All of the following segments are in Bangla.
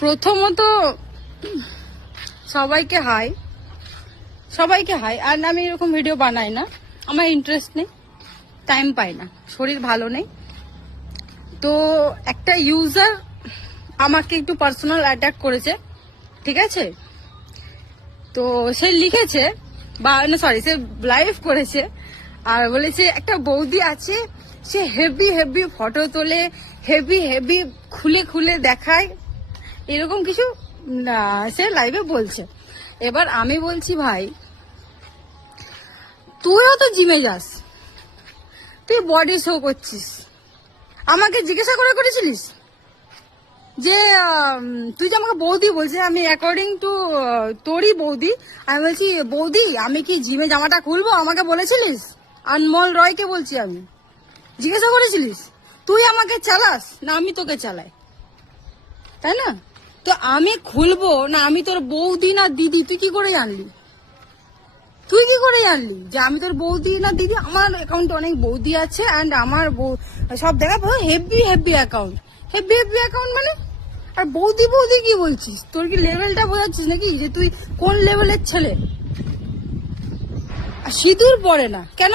প্রথমত সবাইকে হাই, আর আমি এরকম ভিডিও বানাই না, আমার ইন্টারেস্ট নেই, টাইম পাই না, শরীর ভালো নেই। তো একটা ইউজার আমাকে একটু পার্সোনাল অ্যাটাক করেছে, ঠিক আছে? তো সে লিখেছে বা না সরি সে লাইভ করেছে আর বলেছে একটা বৌদি আছে, সে হেভি হেভি ফটো তোলে, হেভি হেভি খুলে খুলে দেখায়, এরকম কিছু সে লাইভে বলছে। এবার আমি বলছি ভাই তুইও তো জিমে যাস, তুই বডি শো করছিস, আমাকে জিজ্ঞাসা করেছিলিস যে তুই যে আমাকে বৌদি বলছে, আমি অ্যাকর্ডিং টু তোরই বৌদি, আমি বলছি বৌদি আমি কি জিমে জামাটা খুলবো, আমাকে বলেছিলিস? আনমোল রয়কে বলছি আমি, জিজ্ঞাসা করেছিলিস? তুই আমাকে চালাস না আমি তোকে চালাই, তাই না? তো আমি খুলবো না আমি তোর বৌদি না দিদি, তুই কি করে জানলি যে আমি তোর বৌদি না দিদি? আমার অ্যাকাউন্টে অনেক বৌদি আছে অ্যান্ড আমার সব দেখা হেভি হেভি অ্যাকাউন্ট, মানে আর বৌদি কি বলছিস? তোর কি লেভেলটা বোঝাচ্ছিস নাকি যে তুই কোন লেভেলের ছেলে? আর সিঁদুর পরে না কেন?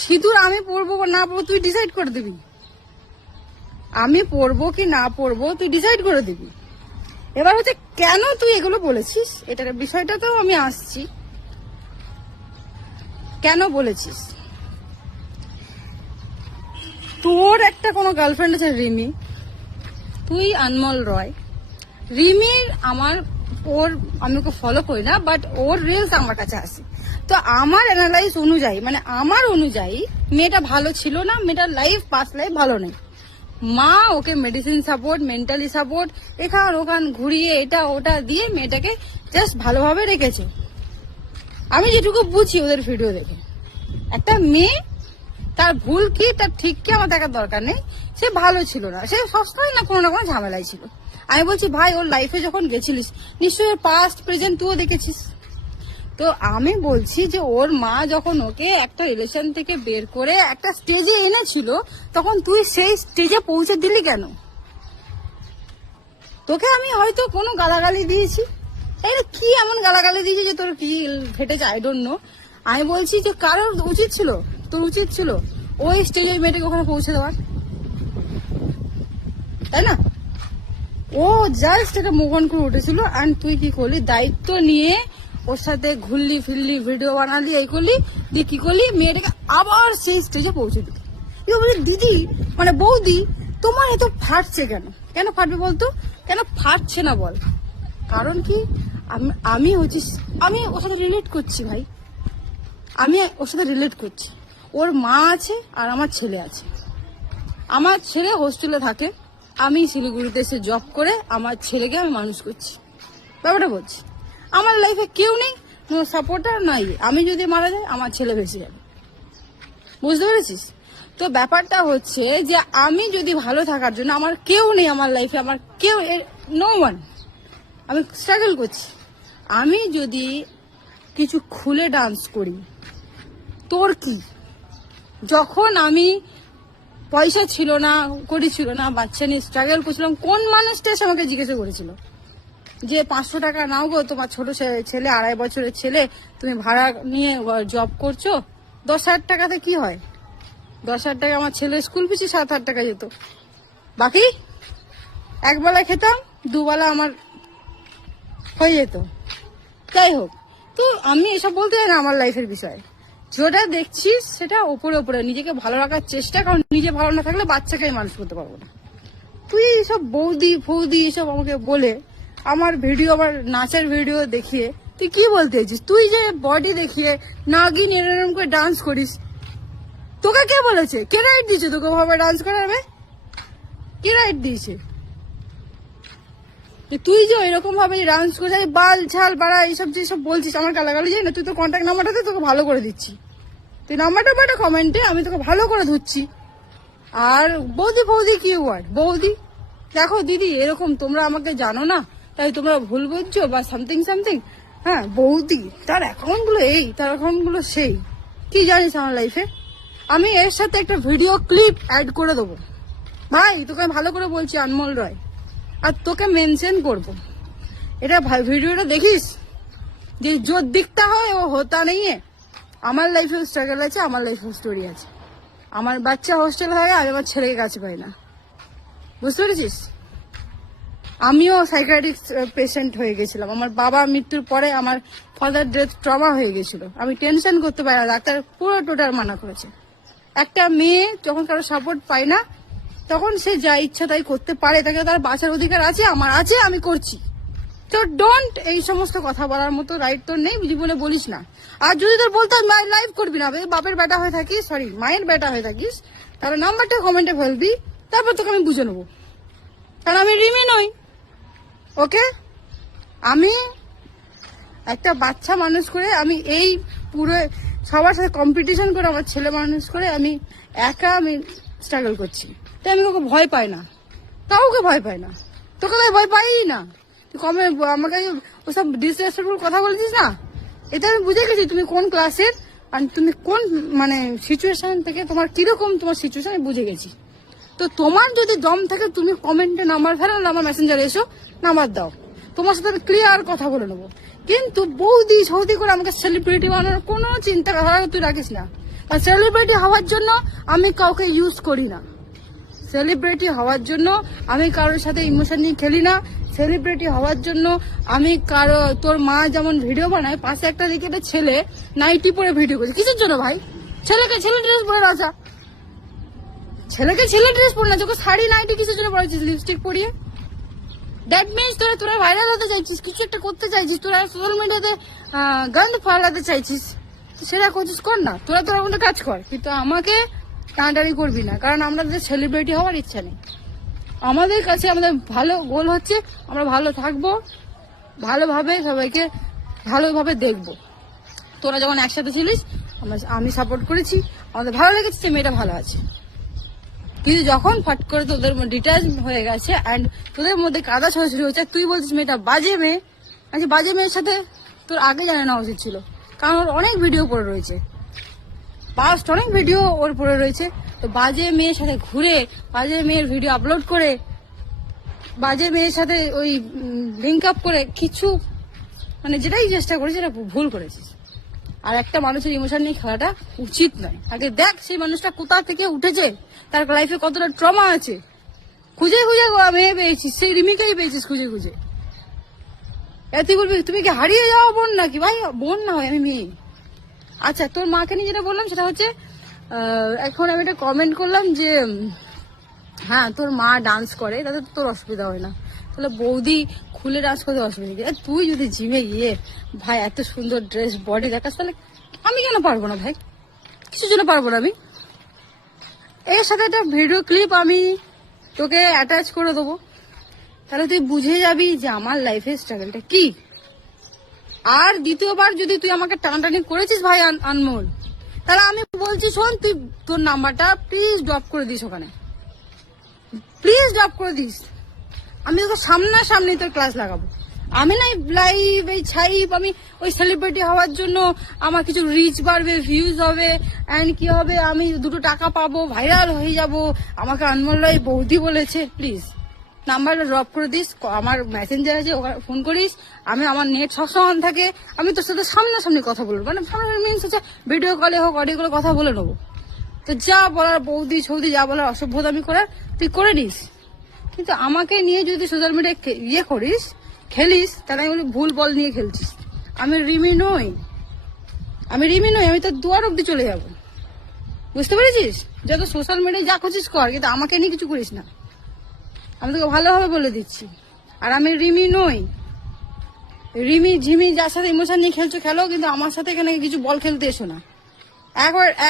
সিঁদুর আমি পরবো না পরবো তুই ডিসাইড করে দিবি, আমি পরবো কি না পরবো তুই ডিসাইড করে দিবি। এবার হচ্ছে কেন তুই এগুলো বলেছিস, এটার বিষয়টাতেও আমি আসছি। কেন বলেছিস? তোর একটা কোনো গার্লফ্রেন্ড আছে রিমি, তুই আনমোল রয়, রিমির আমি ওকে ফলো করি না, বাট ওর রিলস আমার কাছে আসে। তো আমার অ্যানালাইজ অনুযায়ী, মানে আমার অনুযায়ী মেয়েটা ভালো ছিল না, মেয়েটার পাস্ট লাইফ ভালো নেই। মা ওকে মেডিসিন সাপোর্ট, মেন্টালি সাপোর্ট, এখান ওখান ঘুরিয়ে এটা ওটা দিয়ে মেয়েটাকে জাস্ট ভালোভাবে রেখেছে। আমি যেটুকু বুঝি ওদের ভিডিও দেখে, একটা মেয়ে তার ভুল কি তার ঠিক কি আমার দেখার দরকার নেই, সে ভালো ছিল না, সে সবসময় না কোনো ঝামেলায় ছিল। আমি বলছি ভাই ওর লাইফে যখন গেছিলিস নিশ্চয়ই পাস্ট প্রেজেন্ট তুইও দেখেছিস। তো আমি বলছি যে ওর মা যখন ওকে একটা রিলেশন থেকে বের করে একটা স্টেজে এনেছিল, তখন তুই সেই স্টেজে পৌঁছে দিলি কেন? তোকে আমি হয়তো কোনো গালাগালি দিয়েছি, কি এমন গালাগালি দিয়েছি যে তোর কি ফেটেছে আই ডোন্ট নো। আমি বলছি যে কারোর উচিত ছিল, তোর উচিত ছিল ওই স্টেজে মেয়েটাকে ওখানে পৌঁছে দেওয়ার, তাই না? ও জাস্ট এটা মুভ অন করে উঠেছিল, অ্যান্ড তুই কি করলি? দায়িত্ব নিয়ে ওর সাথে ঘুরলি ফিরলি, ভিডিও বানালি, এই করলি, দিয়ে কি করলি? মেয়েটাকে আবার সেই স্টেজে পৌঁছে দিলি। বলি দিদি মানে বৌদি তোমার এত ফাটছে কেন? কেন ফাটবে বলতো? কেন ফাটছে না বল? কারণ কি আমি ওর সাথে রিলেট করছি ভাই, আমি ওর সাথে রিলেট করছি। ওর মা আছে আর আমার ছেলে আছে, আমার ছেলে হোস্টেলে থাকে, আমি শিলিগুড়িতে এসে জব করে আমার ছেলেকে আমি মানুষ করছি। ব্যাপারটা বলছি, আমার লাইফে কেউ নেই, কোনো সাপোর্টার নাই। আমি যদি মারা যাই আমার ছেলে বেঁচে যাবে, বুঝতে পেরেছিস? তো ব্যাপারটা হচ্ছে যে আমি যদি ভালো থাকার জন্য, আমার কেউ নেই আমার লাইফে, আমার কেউ নো ওয়ান, আমি স্ট্রাগল করছি। আমি যদি কিছু খুলে ডান্স করি তোর কি? যখন আমি পয়সা ছিল না, করি ছিল না, বাচ্চা নিয়ে স্ট্রাগল করছিলাম, কোন মানুষটা এসে আমাকে জিজ্ঞাসা করেছিল যে 500 টাকা নাও গো, তোমার ছোট ছেলে 2.5 বছরের ছেলে, তুমি ভাড়া নিয়ে জব করছো, 10,000 টাকাতে কি হয়? 10,000 টাকা আমার ছেলের স্কুল পিছু 7,000 টাকা যেত, বাকি একবেলা খেতাম, দুবেলা আমার হয়ে যেত। যাই হোক, তো আমি এসব বলতে চাই না আমার লাইফের বিষয়ে, যেটা দেখছিস সেটা ওপরে নিজেকে ভালো রাখার চেষ্টা, কারণ নিজে ভালো না থাকলে বাচ্চাকে মানুষ করতে পারবো না। তুই এইসব বৌদি ফৌদি এসব আমাকে বলে, আমার ভিডিও, আবার নাচের ভিডিও দেখিয়ে তুই কি বলতে চাইছিস? তুই যে বডি দেখিয়ে নাগিন এরকম করে ডান্স করিস, তোকে কে বলেছে? কে রাইট দিয়েছে তোকে ভাবে ডান্স করাবে? কে রাইট দিয়েছে? তুই যে এরকম ভাবে ডান্স করে বাল ঝাল বাড়া এইসব যেসব বলছিস, আমার গালাগালি যাই না, তুই তো কন্ট্যাক্ট নাম্বারটাতে তোকে ভালো করে দিচ্ছি, তুই নাম্বারটা পাঠা কমেন্টে, আমি তোকে ভালো করে ধুচ্ছি। আর বৌদি কি ওয়ার্ড? বৌদি দেখো দিদি এরকম তোমরা আমাকে জানো না, তাই তোমরা ভুল বুঝছো বা সামথিং। হ্যাঁ বৌদি তার অ্যাকাউন্ট গুলো এই, তার অ্যাকাউন্ট গুলো সেই, কি জানিস আমার লাইফে? আমি এর সাথে একটা ভিডিও ক্লিপ অ্যাড করে দেবো ভাই, তোকে আমি ভালো করে বলছি আনমোল রয়, আর তোকে মেনশন করব। এটা ভিডিওটা দেখিস যে जो दिखता है वो होता नहीं है। আমার লাইফে স্ট্রাগল আছে, আমার লাইফে স্টোরি আছে। আমার বাচ্চা হোস্টেল হয়ে আমি আমার ছেলেকে কাছে পাই না, বুঝতে পেরেছিস? আমিও সাইকিয়াট্রিক পেশেন্ট হয়ে গেছিলাম। আমার বাবা মৃত্যুর পরে আমার ফাদার ডেথ ট্রমা হয়ে গেছিল। আমি টেনশন করতে পারি না, ডাক্তার পুরো টোটাল মানা করেছে। একটা মেয়ে যখন কারো সাপোর্ট পায় না তখন সে যা ইচ্ছা তাই করতে পারে, তাকে তার বাঁচার অধিকার আছে, আমার আছে, আমি করছি। তো ডোন্ট এই সমস্ত কথা বলার মতো রাইট তোর নেই, জীবনে বলিস না। আর যদি তোর বলতাম লাইভ করবি না, বাপের বেটা হয়ে থাকিস, সরি মায়ের বেটা হয়ে থাকিস, তাহলে নাম্বারটা কমেন্টে ফেলবি, তারপর তোকে আমি বুঝে নেবো। কারণ আমি রিমি নই, ওকে? আমি একটা বাচ্চা মানুষ করে, আমি এই পুরো সবার সাথে কম্পিটিশন করে আমার ছেলে মানুষ করে আমি একা আমি স্ট্রাগল করছি। তাই আমি কাউকে ভয় পাই না, কাউকে ভয় পাই না, তোকে তো ভয় পাই না। তুই কমে আমাকে ওসব ডিসরেসপেক্টফুল কথা বলেছিস না, এটা আমি বুঝে গেছি তুমি কোন ক্লাসের আর তুমি কোন মানে সিচুয়েশন থেকে, তোমার কিরকম তোমার সিচুয়েশন আমি বুঝে গেছি। তো তোমার যদি দম থাকে তুমি কমেন্টে নাম্বার ফেলো, আমার মেসেঞ্জারে এসো, নাম্বার দাও, তোমার সাথে আমি ক্লিয়ার কথা বলে নেবো। কিন্তু বৌদি সৌদি করে আমাকে সেলিব্রিটি বানানোর কোনো চিন্তা তুই রাখিস না। আর সেলিব্রিটি হওয়ার জন্য আমি কাউকে ইউজ করি না, সেলিব্রিটি হওয়ার জন্য আমি কারোর সাথে ইমোশন নিয়ে খেলি না, সেলিব্রিটি হওয়ার জন্য আমি কারো, তোর মা যেমন ভিডিও বানায়, পাশে একটা দিকে একটা ছেলে নাইটি পরে ভিডিও করছে, কিসের জন্য ভাই? ছেলেকে ছেলে ড্রেস পরে রাজা, ছেলেকে ছেলে ড্রেস পরে না, তোকে শাড়ি নাইটি কিসের জন্য পরেছিস লিপস্টিক পরিয়ে? দ্যাট মিনস তোরা ভাইরাল হতে চাইছিস, কিছু একটা করতে চাইছিস, তোরা সোশ্যাল মিডিয়াতে গন্ধ ফালাতে চাইছিস, সেটা করছিস, কর না, তোরা কোনো কাজ কর, কিন্তু আমাকে টানাটানি করবি না। কারণ আমাদের সেলিব্রিটি হওয়ার ইচ্ছা নেই। আমাদের কাছে আমাদের ভালো গোল হচ্ছে আমরা ভালো থাকবো, ভালোভাবে সবাইকে ভালোভাবে দেখবো। তোরা যখন একসাথে ছিলিস আমি সাপোর্ট করেছি, আমাদের ভালো লেগেছে যে মেয়েটা ভালো আছে। কিন্তু যখন ফট করে তোদের ডিটাচ হয়ে গেছে অ্যান্ড তোদের মধ্যে কাদা ছড়াছড়ি হচ্ছে, তুই বলছিস মেয়েটা বাজে মেয়ে। আচ্ছা, বাজে মেয়ের সাথে তোর আগে জানা নেওয়া উচিত ছিল, কারণ ওর অনেক ভিডিও পড়ে রয়েছে, পাস্ট অনেক ভিডিও ওর পড়ে রয়েছে। তো বাজে মেয়ের সাথে ঘুরে, বাজে মেয়ের ভিডিও আপলোড করে, বাজে মেয়ের সাথে ওই লিঙ্ক আপ করে কিছু মানে যেটাই চেষ্টা করেছিস সেটা ভুল করেছিস। আর একটা মানুষের ইমোশন নিয়ে খেলাটা উচিত নয়। আগে দেখ সেই মানুষটা কোথা থেকে উঠেছে, তার লাইফে কতটা ট্রমা আছে, খুঁজে খুঁজে মেয়ে পেয়েছিস, সেই রিমিকেই পেয়েছিস খুঁজে খুঁজে। তুই বলবি তুমি কি হারিয়ে যাওয়া বোন নাকি? ভাই বোন না হয়, আমি মেয়ে। আচ্ছা, তোর মাকে নিয়ে যেটা বললাম সেটা হচ্ছে, এখন আমি একটা কমেন্ট করলাম যে হ্যাঁ তোর মা ডান্স করে, তাতে তোর অসুবিধা হয় না, তাহলে বৌদি খুলে ডান্স করতে অসুবিধা কি? তুই যদি জিমে গিয়ে ভাই এত সুন্দর ড্রেস বডি দেখাস, তাহলে আমি কেন পারবো না ভাই? কিছুর জন্য পারবো না আমি? এর সাথে একটা ভিডিও ক্লিপ আমি তোকে অ্যাটাচ করে দেবো, তাহলে তুই বুঝে যাবি যে আমার লাইফের স্ট্রাগলটা কি। আর দ্বিতীয়বার যদি তুই আমাকে টানাটানি করেছিস ভাই আনমোল, তাহলে আমি বলছি শোন, তুই তোর নাম্বারটা প্লিজ ড্রপ করে দিস, ওখানে প্লিজ ড্রপ করে দিস। আমি তোকে সামনাসামনি তোর ক্লাস লাগাবো। আমি না লাইভ এই ছাইপ, আমি ওই সেলিব্রিটি হওয়ার জন্য আমার কিছু রিচ বাড়বে, ভিউজ হবে, অ্যান্ড কি হবে, আমি দুটো টাকা পাবো, ভাইরাল হয়ে যাব, আমাকে আনমোল রায় বৌদি বলেছে। প্লিজ নাম্বারটা ড্রপ করে দিস, আমার মেসেঞ্জার আছে, ওখানে ফোন করিস, আমি আমার নেট সবসময় অন থাকে, আমি তোর সাথে সামনাসামনি কথা বলবো, মানে সামনাসামনি মিনস হচ্ছে ভিডিও কলে হোক অডিও কলে কথা বলে নেবো। তো যা বলার বৌদি সৌদি যা বলার অসভ্যতা আমি করার তুই করে নিস, কিন্তু আমাকে নিয়ে যদি সোশ্যাল মিডিয়ায় ইয়ে করিস, খেলিস, তাহলে আমি বলি ভুল বল নিয়ে খেলছিস। আমি রিমি নই, আমি তো দুয়ার অব্দি চলে যাব, বুঝতে পেরেছিস? যত সোশ্যাল মিডিয়ায় যা খুঁজিস কর, কিন্তু আমাকে নিয়ে কিছু করিস না, আমি তোকে ভালোভাবে বলে দিচ্ছি। আর আমি রিমি নই, রিমি ঝিমি যার সাথে ইমোশন নিয়ে খেলছো খেলো, কিন্তু আমার সাথে এখানে কিছু বল খেলতে এসো না।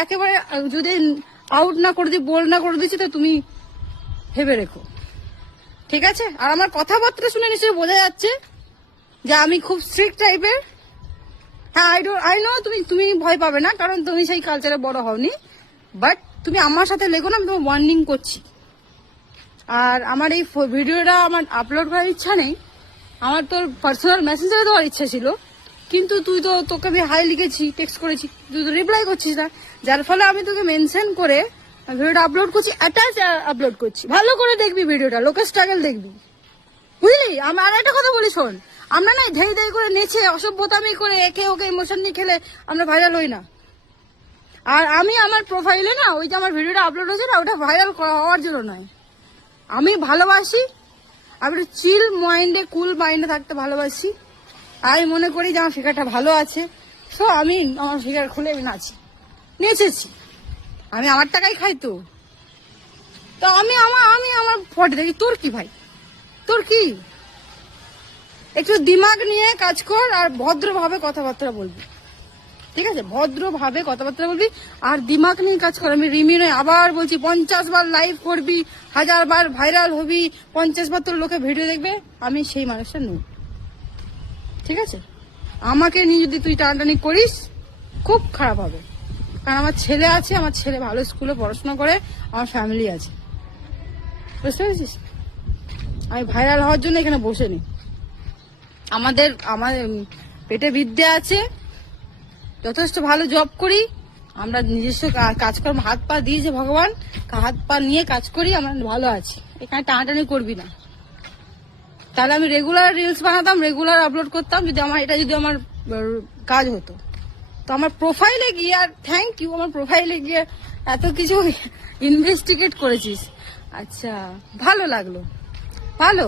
একেবারে যদি আউট না করে দিই, বল না করে দিচ্ছি, তো তুমি ভেবে রেখো, ঠিক আছে? আর আমার কথাবার্তা শুনে নিশ্চয়ই বোঝা যাচ্ছে যে আমি খুব স্ট্রিক্ট টাইপের। হ্যাঁ, আই নো তুমি ভয় পাবে না, কারণ তুমি সেই কালচারে বড় হওনি, বাট তুমি আমার সাথে লেগো না, আমি তোমার ওয়ার্নিং করছি। আর আমার এই ভিডিওটা আমার আপলোড করার ইচ্ছা নেই, আমার তোর পার্সোনাল মেসেঞ্জারে দেওয়ার ইচ্ছা ছিল, কিন্তু তোকে আমি হাই লিখেছি, টেক্সট করেছি, তুই তো রিপ্লাই করছিস না, যার ফলে আমি তোকে মেনশন করে ভিডিওটা আপলোড করছি, অ্যাটাচ আপলোড করছি। ভালো করে দেখবি ভিডিওটা, লোকের স্ট্রাগল দেখবি, বুঝলি? আমি আর একটা কথা বলি শোন, আমরা না ধেই ধেই করে নেচে অসভ্যতামি করে একে ওকে ইমোশন নিয়ে খেলে আমরা ভাইরাল হই না। আর আমি আমার প্রোফাইলে না ওই যে আমার ভিডিওটা আপলোড হয়েছে না, ওটা ভাইরাল হওয়ার জন্য নয়। আমি ভালোবাসি, আমি চিল মাইন্ডে কুল মাইন্ডে থাকতে ভালোবাসি। আমি মনে করি যে আমার ফিগারটা ভালো আছে, তো আমি আমার ফিগার খুলে আমি নেচেছি। আমি আমার টাকাই খাই তো আমি আমার ফটো দেখি। তোর কি ভাই, তোর কি? একটু দিমাগ নিয়ে কাজ কর আর ভদ্রভাবে কথাবার্তা বলবি, ঠিক আছে? ভদ্রভাবে কথাবার্তা বলবি আর দিমাগ নিয়ে কাজ কর। আমি রিমি নয়, আবার বলছি, 50 বার লাইভ করবি, 1000 বার ভাইরাল হবি, 50 বার তোর লোকে ভিডিও দেখবে, আমি সেই মানুষটা নই, ঠিক আছে? আমাকে নিয়ে যদি তুই টানাটানি করিস খুব খারাপ হবে, কারণ আমার ছেলে আছে, আমার ছেলে ভালো স্কুলে পড়াশোনা করে, আমার ফ্যামিলি আছে, বুঝতে পেরেছিস? আমি ভাইরাল হওয়ার জন্য এখানে বসে নি। আমার পেটে বিদ্যা আছে, যথেষ্ট ভালো জব করি আমরা, নিজস্ব কাজকর্ম হাত পা দিয়েছে ভগবান, হাত পা নিয়ে কাজ করি, আমরা ভালো আছি। এখানে টানাটানি করবি না, তাহলে আমি রেগুলার রিলস বানাতাম, রেগুলার আপলোড করতাম, যদি আমার কাজ হতো। তো আমার প্রোফাইলে গিয়ে, আর থ্যাংক ইউ, আমার প্রোফাইলে গিয়ে এত কিছু ইনভেস্টিগেট করেছিস, আচ্ছা ভালো লাগলো, ভালো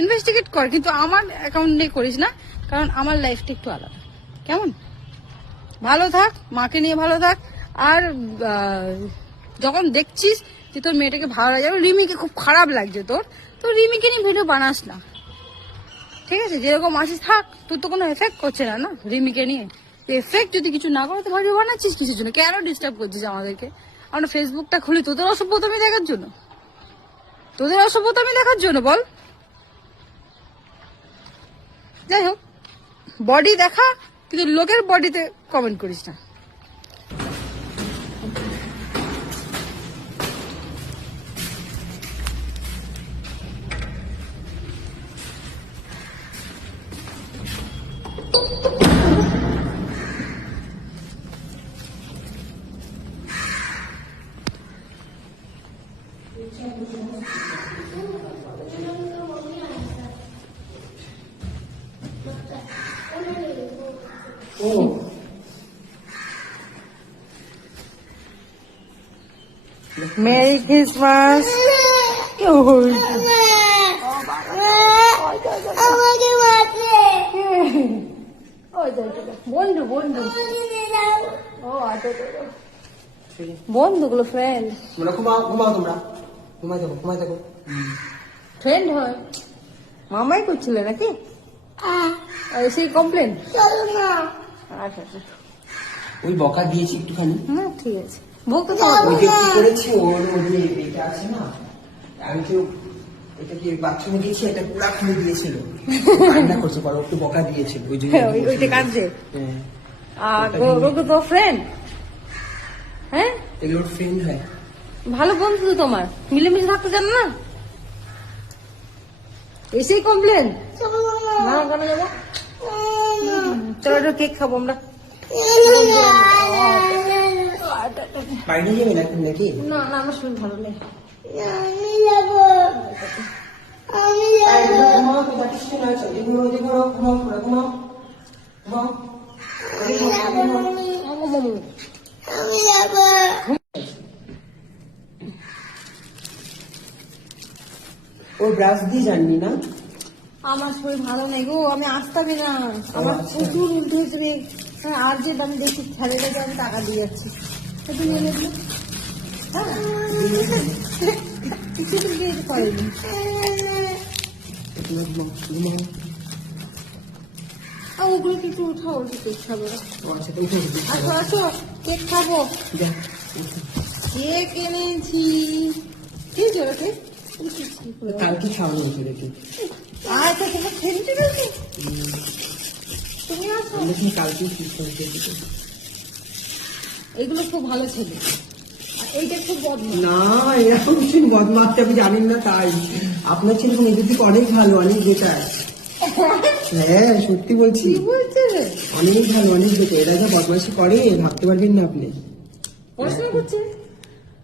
ইনভেস্টিগেট কর, কিন্তু আমার অ্যাকাউন্টে করিস না, কারণ আমার লাইফটা একটু আলাদা। কেমন? ভালো থাক, মাকে নিয়ে ভালো থাক। আর যখন দেখছিস যে তোর মেয়েটাকে ভালো লাগে, রিমিকে খুব খারাপ লাগছে তোর, তো রিমিকে নিয়ে ভিডিও বানাস না, ঠিক আছে? যেরকম আসিস থাক, তোর তো কোনো এফেক্ট করছে না না রিমিকে নিয়ে। এফেক্ট যদি কিছু না করে তো ভিডিও বানাচ্ছিস কিসের জন্য? কেন ডিস্টার্ব করছিস আমাদেরকে? আমরা ফেসবুকটা খুলি তোদের অসভ্যতামি দেখার জন্য? তোদের অসভ্যতামি দেখার জন্য বল? যাই হোক, বডি দেখা, কিন্তু লোকের বডিতে কমেন্ট করিস না। Merry Christmas. বন্ধু বন্ধু ও আচ্ছা, বন্ধুগুলো ফ্রেন্ড, ঘুমাও তোমরা, ঘুমাই থাকো। ফ্রেন্ড হয়। মামাই করছিল নাকি? সেই কমপ্লেন? আচ্ছা আচ্ছা, ওই বকা দিয়েছি একটুখানি। হ্যাঁ ঠিক আছে, বলতে ওই যে কি করেছি, ওর মধ্যে এটা আছে না, আমি তো এটা কি বাথরুমে গেছি, এটা পুরা খুলে দিয়েছিল, রান্না করছে, পরে একটু বকা দিয়েছিল, ওই জন্য ওইটা কাঁদছে। হ্যাঁ, আর তো ফ্রেন্ড? হ্যাঁ, এগুলো ফ্রেন্ড হয়। ভালো বন্ধু তো তোমার, মিলেমিশে থাকতে জানো না? এসেই কমপ্লেন? না কেন যাবো? চলো একটা কেক খাবো আমরা। বাইরে যাবে না এখন নাকি? না না, আমার শরীর ভালো নেই। ঘুমাও তো, বাকি কিছু না, ঘুমাও। ও ব্রাশ দিয়ে জাননি না? আমার শরীর ভালো নেই গো, আমি আসতামই না, আমার প্রচুর উল্টে হয়েছে রে। আর যে আমি দেখি ছেলেটাকে আমি টাকা দিয়ে যাচ্ছি, একটু নিয়ে নেবো। হ্যাঁ, কিছু কিছু করেনি। ওগুলো কিছু উঠাও, কেক খাবো। আসো আসো, কেক খাবো। কেক এনেছি। কি জোরে? কালকে খাওয়ানো হয়েছে দেখি। আচ্ছা, তোমার খেলতে গেছে? তুমি আসো। কালকে এগুলো খুব ভালো ছেলে, এইটা খুব বদমাশ। না, এরকম কিছু বদমাশটা আপনি জানেন না, তাই আপনার ছেলে এদের থেকে অনেক ভালো, অনেক বেটার। হ্যাঁ সত্যি বলছি, অনেক ভালো, অনেক বেটার। এরা যা বদমাশি করে ভাবতে পারবেন না আপনি। পড়াশোনা করছে?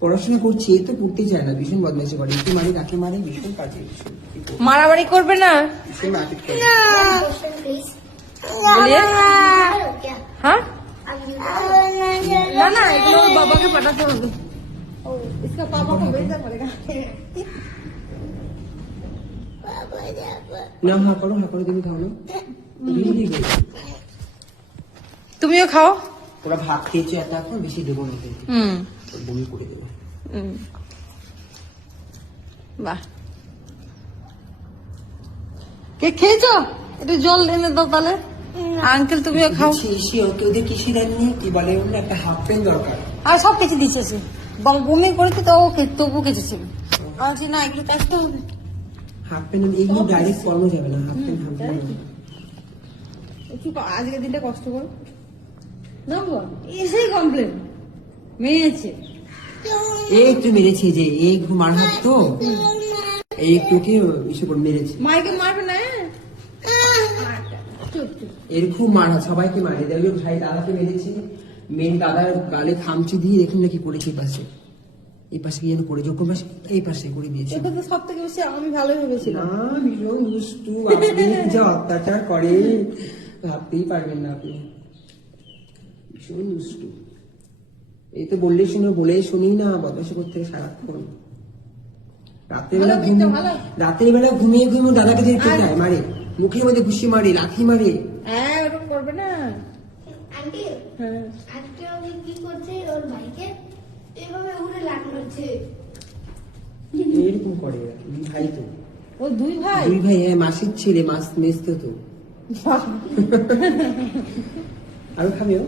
পড়াশোনা করছি, এ তো পড়তে চায় না, ভীষণ বদমাইশি করে, একটু মারি তাকে মারে, ভীষণ কাজে, ভীষণ কি করবো? মারামারি করবে না ভীষণ মারপিট করে। क्वेश्चन प्लीज बोलिए क्या हाँ अब ना ना एगुलो बाबा के पटाते होंगे इसका पापा को भेजना पड़ेगा না হা করো, তুমি খাও না, really good। তুমিও খাও ওরা ভাত খেয়েছে এত, এখন বেশি দেবো না কিন্তু, হুম বমি করে দেবো। বাহ কে খেয়েছো একটু জল এনে দাও তাহলে আঙ্কেল তুমিও খাও দিচ্ছি, এসে ওকে ওদের কিসে দেননি, কি বলে ওর না, একটা হাফ প্যান্ট দরকার। আর সব কিছু দিচ্ছে বমি করেছে তো ওকে তবু কেটেছিল আচ্ছা না এগুলো কাটতে হবে হাফ প্যান্ট এগুলো ডাইরেক্ট করানো যাবে না, হাফ প্যান্ট একটু আজকের দিনটা কষ্ট করো না বাবা এসেই কমপ্লেন মেয়েছে এই একটু মেরেছে, যে এই একটু মার হাত তো, এই একটুকে ইসে করে মেরেছে। মাইকে মারবে না চুপ চুপ এর খুব মার হাত, সবাইকে মারে, দেখবে ভাই দাদাকে মেরেছে, মেন দাদার গালে খামচি দিয়ে দেখুন না কি করেছে, এই পাশে কি যেন করে, যখন পাশে এই পাশে করে দিয়েছে। এটা তো সব থেকে বেশি আমি ভালো ভেবেছিলাম না ভীষণ দুষ্টু, আপনি যা অত্যাচার করে ভাবতেই পারবেন না আপনি, ভীষণ দুষ্টু। এই তো বললেই শুনো, বলেই শুনি না, বদমাশি করতে সারাক্ষণ। রাতের বেলা ঘুমিয়ে ঘুমিয়ে দাদাকে যে পেটায় মারে, মুখের মধ্যে ঘুষি মারে, লাথি মারে। হ্যাঁ ওরকম করবে না आंटी হ্যাঁ আজকে আমি কি করছে ওর ভাইকে এভাবে উড়ে লাগছে এরকম করে এরা, দুই ভাই তো, ও দুই ভাই দুই ভাই, হ্যাঁ, মাসির ছেলে, মাস মেসতো তো। আরো খাবে ও?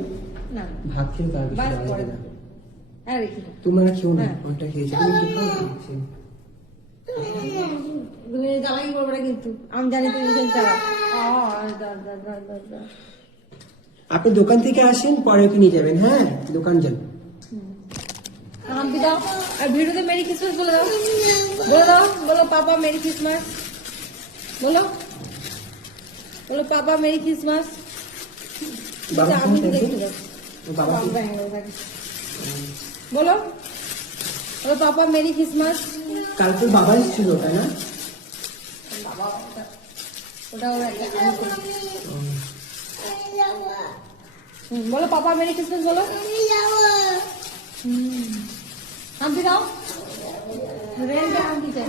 না ভাত খেয়ে তার বেশি বাস দেওয়া পরে যাবে না। হ্যাঁ রেখে দাও। তোমরা খেও না, হ্যাঁ। ওটা খেয়েছো, তুমি কি খাও? তুমি জ্বালাই করবে না কিন্তু আমি জানি তুমি ভীষণ চালা আপনি দোকান থেকে আসেন, পরে ওকে নিয়ে যাবেন, হ্যাঁ, দোকান যান। নাম দাও আর ভিডিওতে মেরি ক্রিসমাস বলে দাও বলে দাও বলো পাপা মেরি ক্রিসমাস বলো বলো পাপা মেরি ক্রিসমাস বাবা আমি কোথায় দেখতে আছে? যাচ্ছি ও বাবা বাবা ব্যাঙ্গালোর থাকে। বলো বলো পাপা মেরি ক্রিসমাস কালকে বাবা এসেছিল, তাই না? ওটা ওরা বলো পাপা মেরি ক্রিসমাস বলো হাম্পি দাও রেন্টে হাম্পি চাই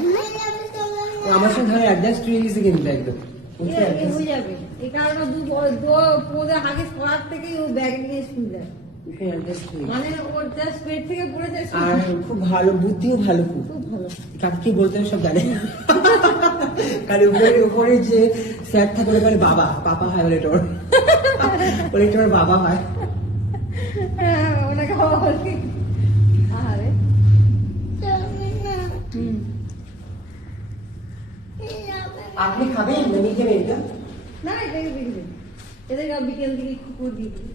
ও আমার সঙ্গে ধরে অ্যাডজাস্ট হয়ে গেছে কিন্তু একদম। ওকে এ adjust- হয়ে যাবে এই কারণে পোদে হাগে পড়ার থেকে ও ব্যাগ নিয়ে স্কুল যায় ওকে adjust হয়ে গেছে। মানে ওর জাস্ট পেট থেকে পড়ে যায় আর খুব ভালো, বুদ্ধিও ভালো, খুব খুব ভালো কাকে কি বলতে হবে সব জানে। কারণ উপরে উপরে যে স্যার থাকে ওরা বলে বাবা, পাপা হয় বলে তোর, বলে তোর বাবা হয়। হ্যাঁ, ওনাকে বাবা বলে আরে হুম আপনি খাবেন না নিয়ে যাবেন এটা? না এটাকে দেখে দিন এদেরকে আমি বিকেল দিকে কুকুর দিয়ে দিই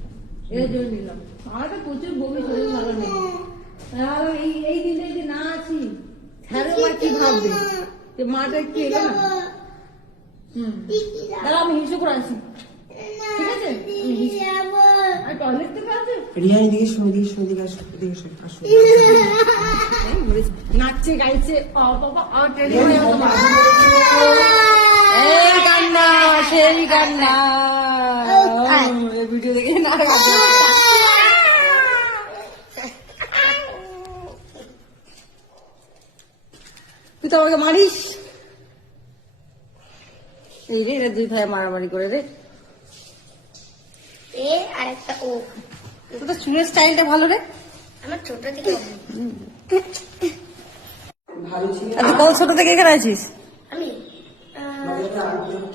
এর জন্য নিলাম আমার তো প্রচুর বমি, শরীর ভালো নেই আর এই দিনটা যদি না আছি হ্যারো মা কি ভাববে যে মাটা একটু এলো না দাঁড়া আমি হিসু করে আসি ঠিক আছে আর টয়লেট থেকে আছে রিহানি দিকে শুনে দিকে শুনে দিকে আসো, দিকে আসো, আসো। নাচছে গাইছে বাবা টেডি হয়ে গেল এই কান্না সেই কান্না এই ভিডিও দেখে না তুই তো আমাকে মারিস এই রে দুই ভাই মারামারি করে রে এ আরেকটা ও তোর তো চুলের স্টাইলটা ভালো রে আমার ছোট থেকে ভালো ছিল। আচ্ছা কত ছোট থেকে এখানে আছিস আমি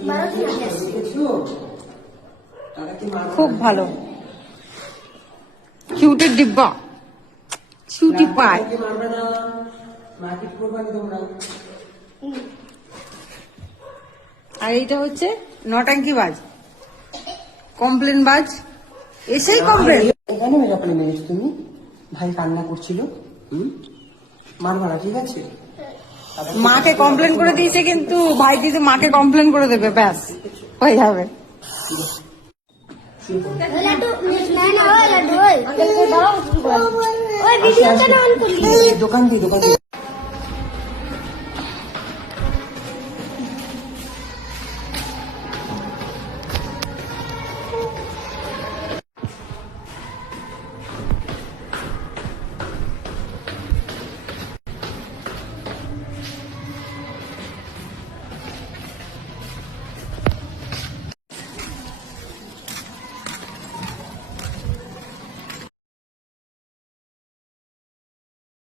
12 দিন আগে আসছি। দেখেছো? দাদাকে মার খুব ভালো কিউটের ডিব্বা কিউটি পায় দাদাকে মারবে না, মারপিট করবে না তোমরা। আর এইটা হচ্ছে নটাঙ্কি বাজ কমপ্লেন বাজ এসেই কমপ্লেন এখানে মেরে মেরেছো তুমি, ভাই কান্না করছিল, মারবা না, ঠিক আছে? মাকে কমপ্লেন করে দিয়েছে কিন্তু ভাই দিদি মাকে কমপ্লেন করে দেবে ব্যাস হয়ে যাবে লাড্ডু না না ওই লাড্ডু ওই আঙ্কেল দাঁড়াও শুরু করে ওই ভিডিওটা অন করলি দোকান দি